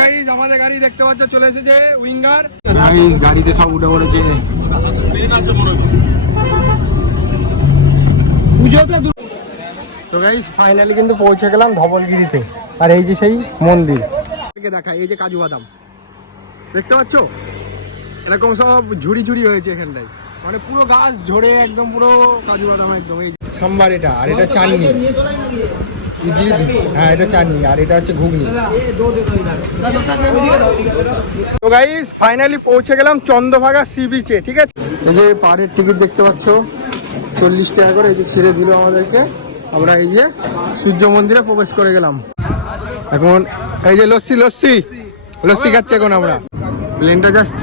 Guys আমাদের গাড়ি দেখতে পাচ্ছ চলে এসেছে উইঙ্গার। গাইস গাড়িতে সব উঠে পড়েছে। তো গাইস ফাইনালি কিন্তু পৌঁছে গেলাম ধবলগিরিতে। আর এই যে সেই মন্দির দেখা, এই যে কাজু বাদাম দেখতে পাচ্ছ, এরকম সব ঝুড়ি ঝুড়ি হয়েছে এখানটায়, মানে পুরো গাছ ঝরে একদম পুরো কাজু বাদাম একদম। এই সাম্বার এটা, আর এটা চাটনি, ইডলি, হ্যাঁ এটা চাটনি, আর এটা হচ্ছে ঘুগনি। তো গাইস ফাইনালি পৌঁছে গেলাম চন্দ্রভাগা সি বিচে, ঠিক আছে। এই যে পাহাড়ের টিকিট দেখতে পাচ্ছ 40 টাকা করে, এই যে ছেড়ে দিল আমাদেরকে। আমরা এই যে সূর্য মন্দিরে প্রবেশ করে গেলাম। এখন এই যে লস্যি লস্যি লস্যি খাচ্ছি এখন আমরা। প্লেনটা জাস্ট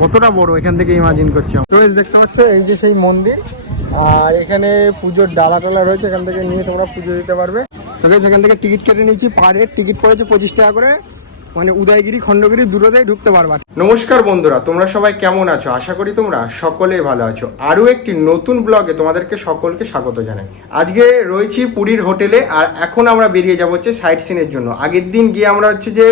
কতটা বড় এখান থেকে ইমাজিন করছি। তো দেখতে পাচ্ছ এই যে সেই মন্দির, আর এখানে পুজোর ডালা টালা রয়েছে, এখান থেকে নিয়ে তোমরা পুজো দিতে পারবে। তো সেখান থেকে টিকিট কেটে নিয়েছি, পাহাড়ের টিকিট পড়েছে 25 টাকা করে, মানে উদয়গিরি খণ্ডগিরি দুটোতেই ঢুকতে পারবা। নমস্কার বন্ধুরা, তোমরা সবাই কেমন আছো? আশা করি তোমরা সকলেই ভালো আছো। আরও একটি নতুন ব্লগে তোমাদেরকে সকলকে স্বাগত জানাই। আজকে রয়েছি পুরীর হোটেলে, আর এখন আমরা বেরিয়ে যাবো হচ্ছে সাইট সিনের জন্য। আগের দিন গিয়ে আমরা হচ্ছে যে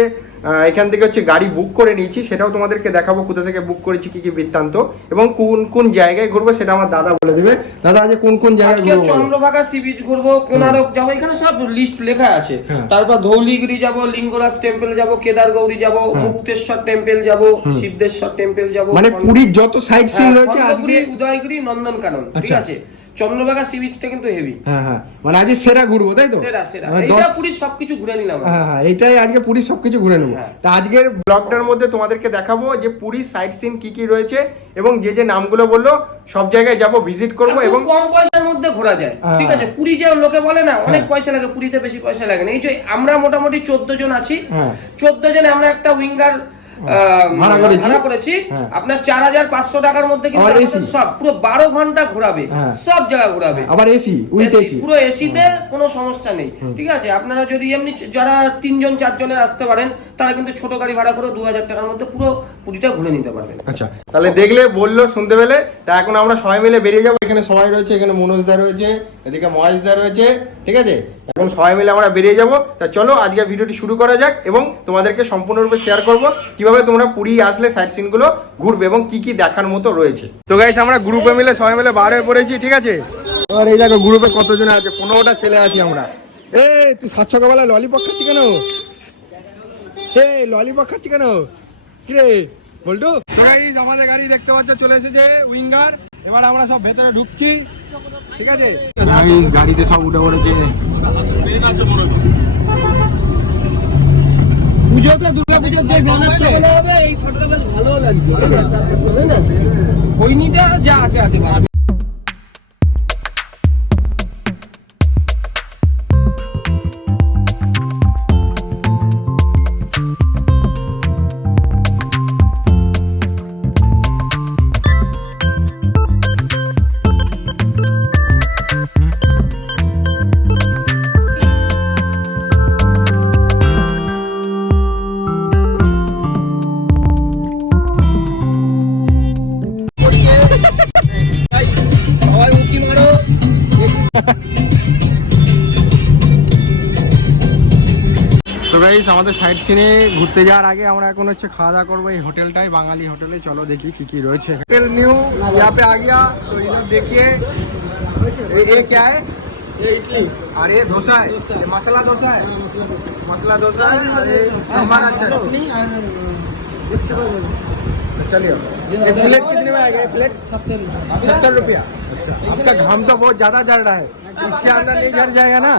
এখান থেকে হচ্ছে গাড়ি বুক করে নিয়েছি, সেটাও তোমাদেরকে দেখাবো কোথা থেকে বুক করেছি, কি কি বৃত্তান্ত এবং কোন কোন জায়গায় ঘুরবো সেটা আমার দাদা বলে দেবে। দাদা আজ কোন কোন জায়গায় ঘুরবো? চন্দ্রভাগা সি বিচ ঘুরবো, কোনারক যাবো, এখানে সব লিস্ট লেখা আছে। তারপর ধৌলিগিরি যাবো, লিঙ্গরাজ টেম্পল যাবো, কেদার গৌরী যাবো, মুক্তেশ্বর টেম্পল যাবো, শিবদেশ্বর টেম্পল যাবো, মানে পুরীর যত সাইট সিন রয়েছে আজকে। উদয়গিরি, নন্দনকানন, ঠিক আছে। চন্দ্রভাগা সি বিচটা কিন্তু হেভি। হ্যাঁ, মানে আজ সেরা ঘুরবো, তাই তো? সেরা এটা পুরীর সবকিছু ঘুরে নিলাম। হ্যাঁ, এইটাই আজকে পুরীর সবকিছু ঘুরে নেবো। তা আজকের ব্লগটার মধ্যে তোমাদেরকে দেখাবো যে পুরীর সাইট সিন কি কি রয়েছে, এবং যে যে নামগুলো বললো সব জায়গায় যাব, ভিজিট করবো, এবং কম পয়সার মধ্যে ঘোরা যায়, ঠিক আছে। পুরী যে লোকে বলে না অনেক পয়সা লাগে, পুরীতে বেশি পয়সা লাগে না। এই যে আমরা মোটামুটি 14 জন আছি, 14 জনে আমরা একটা উইঙ্গার ভাড়া করেছি। আপনার 4500 টাকার মধ্যে কিন্তু সব পুরো 12 ঘন্টা ঘোরাবে, সব জায়গা ঘোরাবে, আবার এসি উইথ এসি, পুরো এসিতে কোনো সমস্যা নেই, ঠিক আছে। আপনারা যদি এমনি যারা 3 জন 4 জনের আসতে পারেন, তারা কিন্তু ছোট গাড়ি ভাড়া করে 2000 টাকার মধ্যে পুরো পুরীটা ঘুরে নিতে পারবেন। আচ্ছা, তাহলে দেখলে বললো শুনতে পেলে। তা এখন আমরা সবাই মিলে বেরিয়ে যাবো। এখানে সবাই রয়েছে, এখানে মনোজদা রয়েছে, এদিকে মহেশদা রয়েছে, ঠিক আছে। এখন সবাই মিলে আমরা বেরিয়ে যাবো। তা চলো আজকে ভিডিওটি শুরু করা যাক, এবং তোমাদেরকে সম্পূর্ণরূপে শেয়ার করবো কিভাবে তোমরা পুরী আসলে সাইট সিন গুলো ঘুরবে এবং কি কি দেখার মতো রয়েছে। তো গাইস আমরা গ্রুপে মিলে সবাই মিলে বার হয়ে পড়েছি, ঠিক আছে। আর এই দেখো গ্রুপে কতজন আছে, 15টা ছেলে আছি আমরা। এই তুই 7 সকালবেলা ললিপপ খাচ্ছি কেন? এই ললিপপ খাচ্ছি কেন কিরে বল্টু? গাইস আমাদের গাড়ি দেখতে পাচ্ছ চলে এসেছে উইঙ্গার। এবার আমরা সব ভেতরে ঢুকছি, ঠিক আছে। গাইস গাড়িতে সব উঠে পড়েছে। পুজোতে দুর্গাপুজোর যে গানের চলে হবে, এই ফটোটা বেশ ভালো লাগছে, তাই না? বইনিটা যা আছে আছে। তো গাইস আমাদের সাইট সিনে ঘুরতে যাওয়ার আগে আমরা এখন হচ্ছে খাওয়া দাওয়া করবো এই হোটেলটাই, বাঙালি হোটেলে। চলো দেখি কি কি রয়েছে। होटल न्यू यहाँ पे आ गया, तो इधर देखिए ये क्या है? ये इडली, और ये डोसा है, ये मसाला डोसा है, मसाला डोसा है, और ये सांभर अच्छा है। चलिए एक प्लेट कितने में आएगा? एक प्लेट 70 रुपया। अच्छा, आपका घाम तो बहुत ज्यादा जल रहा है, इसके अंदर नहीं झड़ जाएगा ना?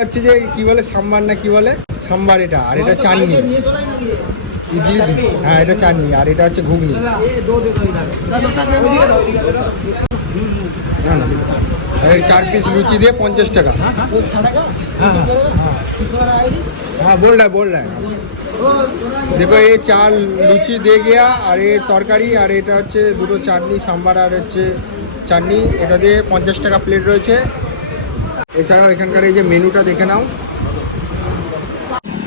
হচ্ছে যে কি বলে সাম্বার না কি বলে, সাম্বার এটা, আর এটা চাটনি, ইডলি, হ্যাঁ এটা চাটনি, আর এটা হচ্ছে ঘুগনি। না না 4 पीस लूची দিয়ে 50 টাকা। हाँ हाँ बोल रहा है। देखो ये 4 लूची दे गया, আর এই তরকারি, আর এটা হচ্ছে দুটো চাটনি, সাম্বার আর হচ্ছে চাটনি, এটা দিয়ে 50 টাকা প্লেট রয়েছে। এছাড়াও এখানকার এই যে মেনুটা দেখে নাও।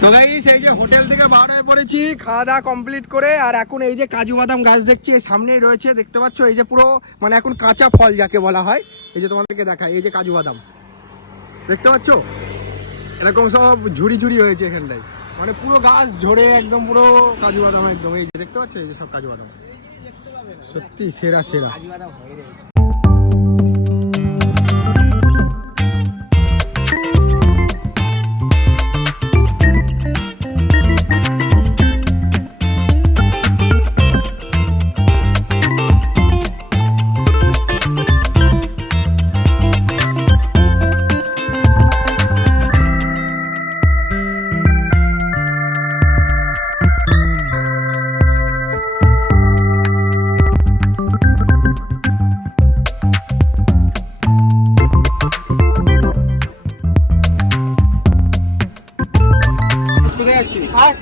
তো গাইস এই যে হোটেল থেকে বার হয়ে পড়েছি খাওয়া দাওয়া কমপ্লিট করে, আর এখন এই যে কাজু বাদাম গাছ দেখছি এই সামনেই রয়েছে, দেখতে পাচ্ছ। এই যে পুরো মানে এখন কাঁচা ফল যাকে বলা হয়, এই যে তোমাদেরকে দেখায়, এই যে কাজু বাদাম দেখতে পাচ্ছ, এরকম সব ঝুড়ি ঝুড়ি হয়েছে এখানটায়, মানে পুরো গাছ ঝরে একদম পুরো কাজু বাদাম একদম। এই যে দেখতে পাচ্ছ, এই যে সব কাজু বাদাম, সত্যি সেরা সেরা।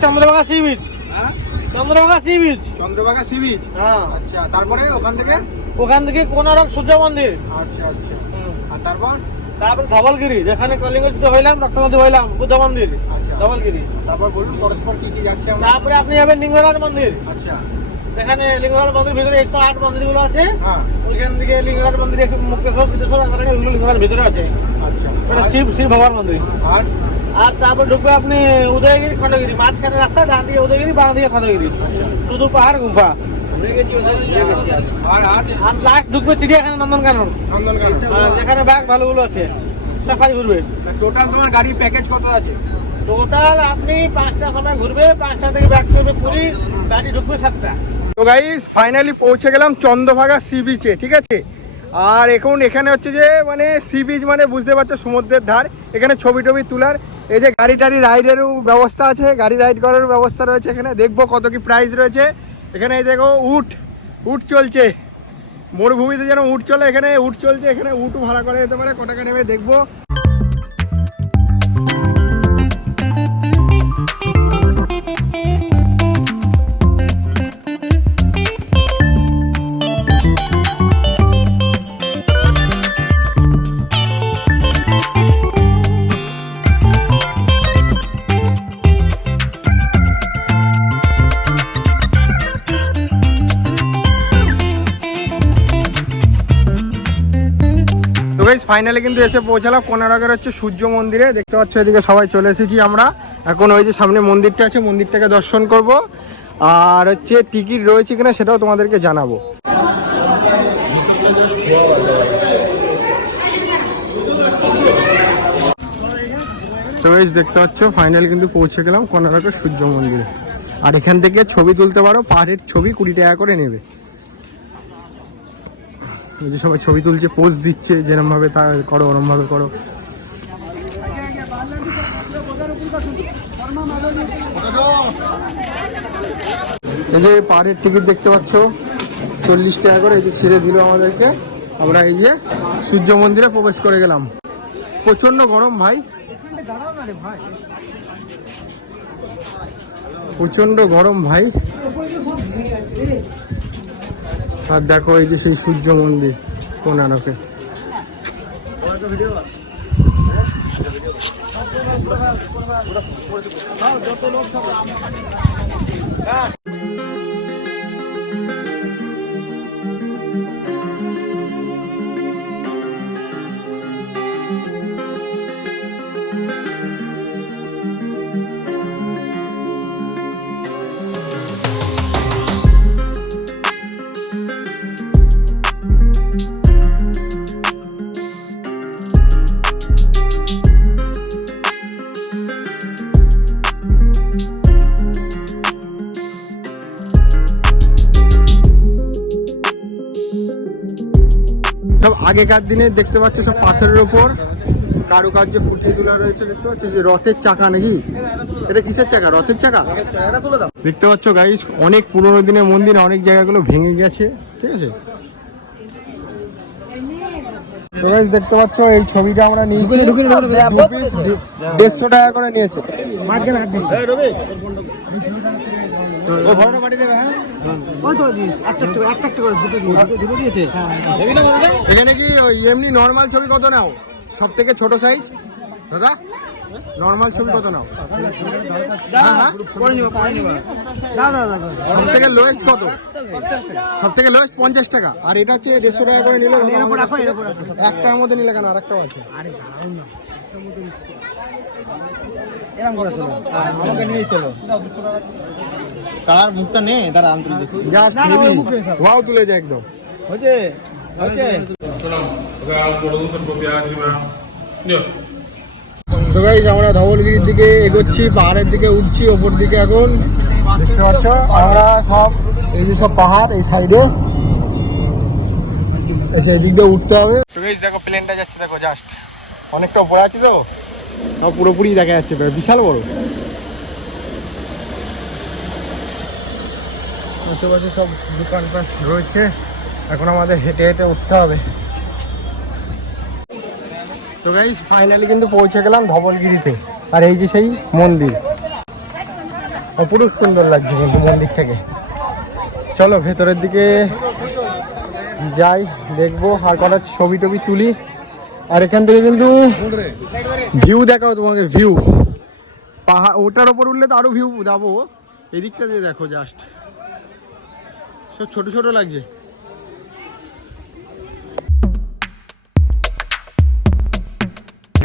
Chandrabhaga sea beach, Chandrabhaga sea beach, Chandrabhaga sea beach. হ্যাঁ আচ্ছা, তারপরে ওখান থেকে কোনারক সূর্য মন্দির। আচ্ছা আচ্ছা, আর তারপর ধবলগিরি, যেখানে কলিঙ্গ যুদ্ধ হইলাম, রক্তমন্দির হইলাম, বুদ্ধ মন্দির। আচ্ছা, ধবলগিরি। তারপর বলুন পরস্পর কি কি যাচ্ছে। তারপরে আপনি যাবেন লিঙ্গরাজ মন্দির। আচ্ছা, এখানে লিঙ্গরাজ মন্দির ভিতরে 108 মন্দিরগুলো আছে। হ্যাঁ, ওইখান থেকে লিঙ্গরাজ মন্দির, মুক্তেশ্বর, সিদ্ধেশ্বর, এগুলো লিঙ্গরাজ ভিতরে আছে। আচ্ছা, এটা শিব ভগবান মন্দির। আর তারপর ঢুকবে আপনি উদয়গিরি, খন্ডগিরি, মাঝখানে রাস্তা, ডান দিকে উদয়গিরি, বাঁ দিকে খন্ডগিরি, শুধু পাহাড় গুম্ফা। আর লাস্ট ঢুকবে চিড়িয়াখানা, নন্দনকানন, যেখানে বাঘ ভালুগুলো আছে, সাফারি ঘুরবে। টোটাল তোমার গাড়ির প্যাকেজ কত আছে? টোটাল আপনি 5টার সময় ঘুরবে, 5টা থেকে ব্যাক করবে পুরী, গাড়ি ঢুকবে 7টা। তো গাইস ফাইনালি পৌঁছে গেলাম চন্দ্রভাগা সি বিচে, ঠিক আছে। আর এখন এখানে হচ্ছে যে মানে সি বিচ মানে বুঝতে পারছো সমুদ্রের ধার, এখানে ছবি টবি তোলার, এই যে গাড়ি টাড়ি রাইডেরও ব্যবস্থা আছে, গাড়ি রাইড করারও ব্যবস্থা রয়েছে এখানে। দেখবো কত কি প্রাইস রয়েছে এখানে। এই দেখো উট চলছে, মরুভূমিতে যেন উট চলে, এখানে উট চলছে, এখানে উটও ভাড়া করা যেতে পারে, কত টাকা নেবে দেখবো। ফাইনালি কিন্তু এসে পৌঁছালাম কোনারকের হচ্ছে সূর্য মন্দিরে। দেখতে পাচ্ছ এদিকে সবাই চলে এসেছি আমরা। এখন ওই যে সামনে মন্দিরটা আছে, মন্দিরটাকে দর্শন করব। আর হচ্ছে টিকিট রয়েছে কিনা সেটাও তোমাদেরকে জানাবো। তো বেশ দেখতে পাচ্ছ ফাইনালি কিন্তু পৌঁছে গেলাম কোনারকের সূর্য মন্দিরে। আর এখান থেকে ছবি তুলতে পারো, পাহাড়ের ছবি 20 টাকা করে নেবে। এই যে সবাই ছবি তুলছে, পোজ দিচ্ছে, যেরকম ভাবে তা করো ওরম ভাবে করো। এই যে পাহাড়ের টিকিট দেখতে পাচ্ছ 40 টাকা করে, এই যে ছেড়ে দিল আমাদেরকে। আমরা এই যে সূর্য মন্দিরে প্রবেশ করে গেলাম। প্রচন্ড গরম ভাই, প্রচন্ড গরম ভাই। আর দেখো এই যে সেই সূর্য মন্দির কোনারকে। সব আগেকার দিনে দেখতে পাচ্ছ সব পাথরের উপর কারুকার্য ফুটিয়ে তোলা রয়েছে। দেখতে পাচ্ছ যে রথের চাকা নাকি, এটা কিসের চাকা? রথের চাকা। দেখতে পাচ্ছ গাইস অনেক পুরোনো দিনের মন্দির, অনেক জায়গাগুলো ভেঙে গেছে, ঠিক আছে। তো গাইস দেখতে পাচ্ছ এই ছবিটা আমরা নিয়েছি 150 টাকা করে নিয়েছে। এখানে কি এমনি নর্মাল ছবি কত নাও? সব থেকে ছোট সাইজ দাদা নর্মাল ছবি কত নাও? সব থেকে লোয়েস্ট কত? সব থেকে লোয়েস্ট 50 টাকা। আর এটা হচ্ছে 150 টাকা করে নিলে একটার মধ্যে নিলে কেন আরেকটাও আছে? এরকম করে চলো, আমাকে নিয়ে চলো। তার মুখটা নেই, তার আন্তরিক ওয়াও তুলে যায় একদম। হচ্ছে হচ্ছে তো গাইস আমরা ধবলগিরির দিকে এগোচ্ছি, পাহাড়ের দিকে উঠছি, ওপর দিকে এখন দেখতে পাচ্ছ আমরা সব এই যে সব পাহাড় এই সাইডে, সেই দিক দিয়ে উঠতে হবে। তো গাইস দেখো প্লেনটা যাচ্ছে, দেখো জাস্ট অনেকটা উপরে আছে তো, সব পুরোপুরি দেখা যাচ্ছে, বিশাল বড়। আশেপাশে সব দোকানপাট রয়েছে, এখন আমাদের হেঁটে হেঁটে উঠতে হবে। তো গাইস ফাইনালি কিন্তু পৌঁছে গেলাম ধবলগিরিতে, আর এই যে সেই মন্দির, অপরূপ সুন্দর লাগছে কিন্তু মন্দিরটাকে। চলো ভেতরের দিকে যাই, দেখবো আর কটা ছবি টবি তুলি। আর এখান থেকে কিন্তু ভিউ দেখাও তোমাকে, ভিউ পাহাড় ওটার ওপর উঠলে তো আরো ভিউ যাবো। এদিকটা দিয়ে দেখো জাস্ট, সব ছোট ছোট লাগছে।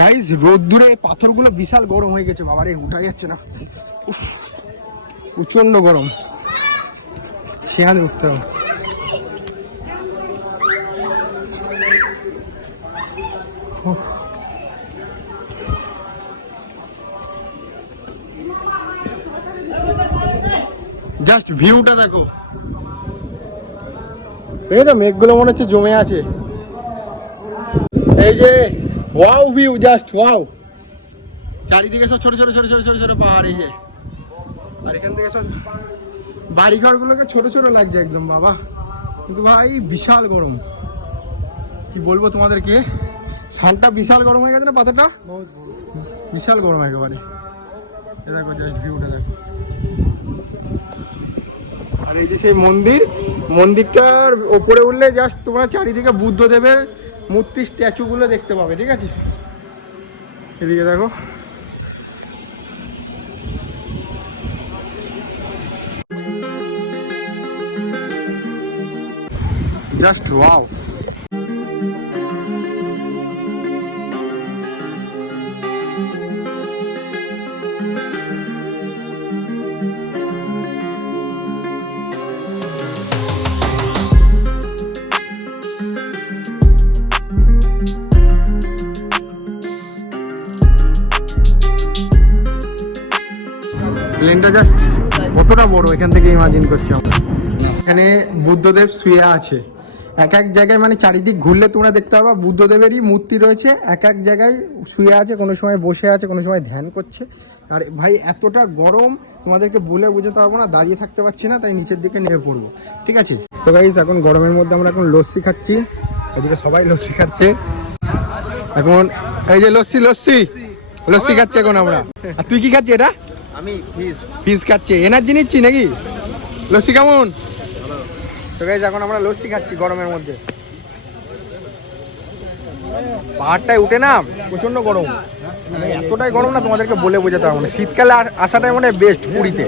গাইস রোদ্দুরে পাথরগুলো বিশাল গরম হয়ে গেছে, বাবারে উঠা যাচ্ছে না, প্রচন্ড গরম, ছিয়ালে উঠতে হবে। জাস্ট ভিউটা দেখো, দেখো মেঘগুলো মনে হচ্ছে জমে আছে। এই যে ওয়াও ভিউ, জাস্ট ওয়াও, চারিদিকে সব ছোট ছোট ছোট ছোট ছোট ছোট পাহাড়। এই যে আর এখান থেকে সব বাড়িঘর গুলোকে ছোট ছোট লাগছে একদম বাবা, কিন্তু ভাই বিশাল গরম, কি বলবো তোমাদেরকে। সানটা বিশাল গরম হয়ে গেছে না, পাথরটা বিশাল গরম একেবারে। দেখো জাস্ট ভিউটা দেখো। আর এই যে সেই মন্দির, মন্দিরটার ওপরে উঠলে জাস্ট তোমরা চারিদিকে বুদ্ধদেবের মূর্তি স্ট্যাচু গুলো দেখতে পাবে, ঠিক আছে। এদিকে দেখো, জাস্ট ওয়াও। প্লেনটা জাস্ট কতটা বড় এখান থেকে ইমাজিন করছি আমরা। এখানে বুদ্ধদেব শুয়ে আছে এক এক জায়গায়, মানে চারিদিক ঘুরলে তোমরা দেখতে পাবা বুদ্ধদেবেরই মূর্তি রয়েছে, এক এক জায়গায় শুয়ে আছে, কোনো সময় বসে আছে, কোনো সময় ধ্যান করছে। আর ভাই এতটা গরম তোমাদেরকে বলে বোঝাতে পারবো না, দাঁড়িয়ে থাকতে পারছি না, তাই নিচের দিকে নেমে পড়বো, ঠিক আছে। তো গাইস এখন গরমের মধ্যে আমরা এখন লস্যি খাচ্ছি, এদিকে সবাই লস্যি খাচ্ছে এখন। এই যে লস্যি লস্যি লস্যি খাচ্ছে এখন আমরা। আর তুই কি খাচ্ছি? এটা আমি ফিস খাচ্ছে, এনার্জি নিচ্ছি নাকি? লস্যি কেমন? তো গাইস এখন আমরা লস্যি খাচ্ছি গরমের মধ্যে। পাহাড়টায় উঠে না প্রচন্ড গরম, মানে এতটাই গরম না তোমাদেরকে বলে বোঝাতে পারবো না। শীতকালে আসাটাই মানে বেস্ট পুরীতে।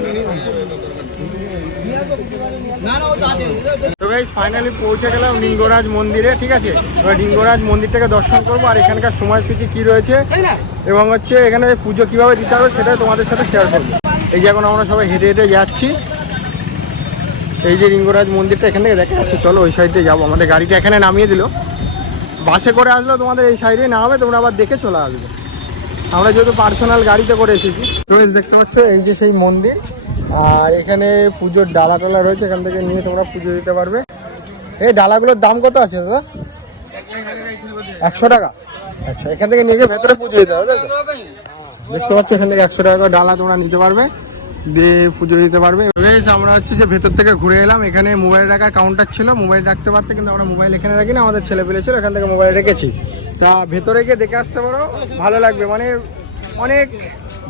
তো গাইস ফাইনালি পৌঁছে গেলাম লিঙ্গরাজ মন্দিরে, ঠিক আছে। এবার লিঙ্গরাজ মন্দিরটাকে দর্শন করবো, আর এখানকার সময়সূচি কি রয়েছে এবং হচ্ছে এখানে পুজো কিভাবে দিতে হবে সেটা তোমাদের সাথে শেয়ার করবো। এই যে এখন আমরা সবাই হেঁটে হেঁটে যাচ্ছি, এই যে লিঙ্গরাজ মন্দিরটা এখান থেকে দেখা যাচ্ছে। চলো ওই সাইডে যাবো, আমাদের গাড়িটা এখানে নামিয়ে দিল, বাসে করে আসলেও তোমাদের এই সাইডে না হবে, তোমরা আবার দেখে চলে আসবে। আমরা যেহেতু পার্সোনাল গাড়িতে করে এসেছি। তো দেখতে পাচ্ছ এই যে সেই মন্দির, আর এখানে পুজোর ডালা টালা রয়েছে, এখান থেকে নিয়ে তোমরা পুজো দিতে পারবে। এই ডালাগুলোর দাম কত আছে দাদা? 100 টাকা। আচ্ছা, এখান থেকে নিয়ে গিয়ে ভেতরে পুজো দিতে হবে, তাই তো? দেখতে পাচ্ছ এখান থেকে 100 টাকা করে ডালা তোমরা নিতে পারবে, দিয়ে পুজো দিতে পারবে। আমরা হচ্ছে যে ভেতর থেকে ঘুরে এলাম, এখানে মোবাইল রাখার কাউন্টার ছিল, মোবাইল রাখতে পারতে, কিন্তু আমরা মোবাইল এখানে রাখি না, আমাদের ছেলে পেলে ছিল, এখান থেকে মোবাইল রেখেছি। তা ভেতরে গিয়ে দেখে আসতে পারো, ভালো লাগবে। মানে অনেক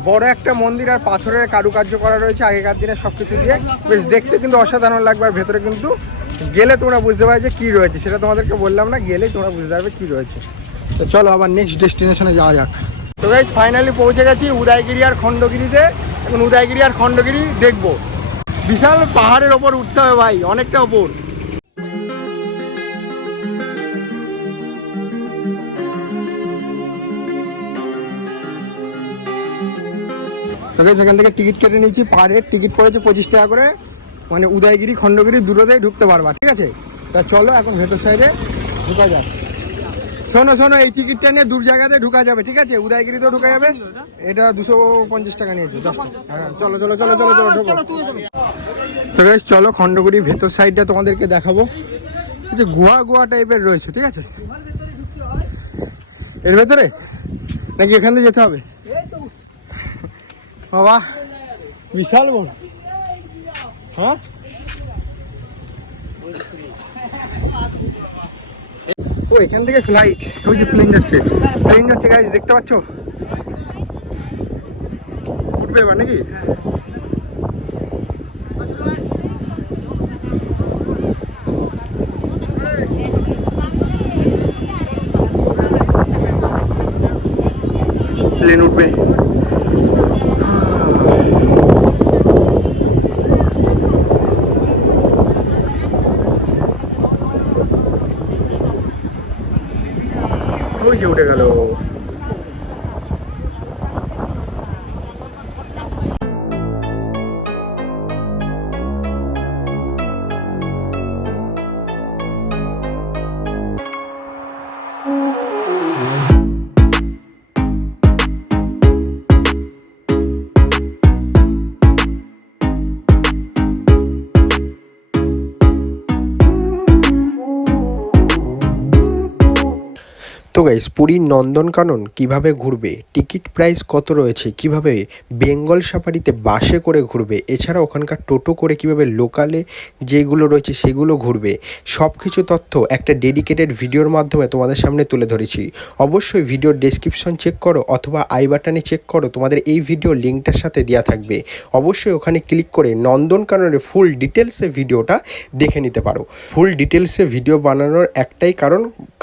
বড় একটা মন্দির, আর পাথরের কারুকার্য করা রয়েছে আগেকার দিনে সব কিছু দিয়ে, বেশ দেখতে কিন্তু অসাধারণ লাগবে। আর ভেতরে কিন্তু গেলে তোমরা বুঝতে পারবে যে কী রয়েছে, সেটা তোমাদেরকে বললাম না, গেলেই তোমরা বুঝতে পারবে কী রয়েছে। তো চলো আবার নেক্সট ডেস্টিনেশনে যাওয়া যাক। তো গাইস ফাইনালি পৌঁছে গেছি উদয়গিরি আর খণ্ডগিরিতে। এখন উদয়গিরি আর খণ্ডগিরি দেখবো। বিশাল পাহাড়ের ওপর উঠতে হবে ভাই, অনেকটা ওপর। তো গাইস এখান থেকে টিকিট কেটে নিয়েছি, পাহাড়ের টিকিট পড়েছে 25 টাকা করে, মানে উদয়গিরি খণ্ডগিরি দুটোতেই ঢুকতে পারবা, ঠিক আছে? তা চলো এখন ভেতর সাইডে ঢুকা যাক। শোনো এই টিকিটটা নিয়ে দূর জায়গাতে ঢুকা যাবে, ঠিক আছে? উদয়গিরিতেও ঢুকা যাবে। এটা 250 টাকা নিয়েছে। হ্যাঁ চলো ঢুকো। তো গাইস চলো খণ্ডগিরির ভেতর সাইডটা তোমাদেরকে দেখাবো। যে গুহা টাইপের রয়েছে, ঠিক আছে? এর ভেতরে নাকি এখান থেকে যেতে হবে? বাবা বিশাল বড়। হ্যাঁ ও এখান থেকে ফ্লাইট, ওই যে প্লেন যাচ্ছে গাইস, দেখতে পাচ্ছ? উঠবে এবার নাকি? প্লেন উঠবে। ওই যে উঠে গেল। তো গাইস পুরীর নন্দনকানন কিভাবে ঘুরবে, টিকিট প্রাইস কত রয়েছে, কিভাবে বেঙ্গল সাফারিতে বাসে করে ঘুরবে, এছাড়া ওখানকার টোটো করে কিভাবে লোকালে যেগুলো রয়েছে সেগুলো ঘুরবে, সব কিছু তথ্য একটা ডেডিকেটেড ভিডিওর মাধ্যমে তোমাদের সামনে তুলে ধরেছি। অবশ্যই ভিডিওর ডেসক্রিপশন চেক করো অথবা আই বাটনে চেক করো, তোমাদের এই ভিডিও লিঙ্কটার সাথে দেওয়া থাকবে। অবশ্যই ওখানে ক্লিক করে নন্দনকাননের ফুল ডিটেলসে ভিডিওটা দেখে নিতে পারো। ফুল ডিটেলসে ভিডিও বানানোর একটাই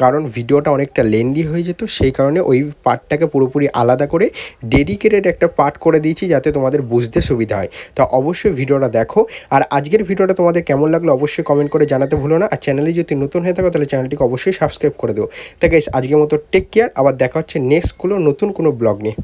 কারণ ভিডিওটা অনেকটা লেন্দি হয়ে যেত, সেই কারণে ওই পার্টটাকে পুরোপুরি আলাদা করে ডেডিকেটেড একটা পার্ট করে দিয়েছি যাতে তোমাদের বুঝতে সুবিধা হয়। তো অবশ্যই ভিডিওটা দেখো। আর আজকের ভিডিওটা তোমাদের কেমন লাগলো অবশ্যই কমেন্ট করে জানাতে ভুলো না। আর চ্যানেলে যদি নতুন হয়ে থাকো তাহলে চ্যানেলটিকে অবশ্যই সাবস্ক্রাইব করে দেবো। তো গাইস আজকের মতো টেক কেয়ার, আবার দেখা হচ্ছে নেক্সট নতুন কোনো ব্লগ নিয়ে।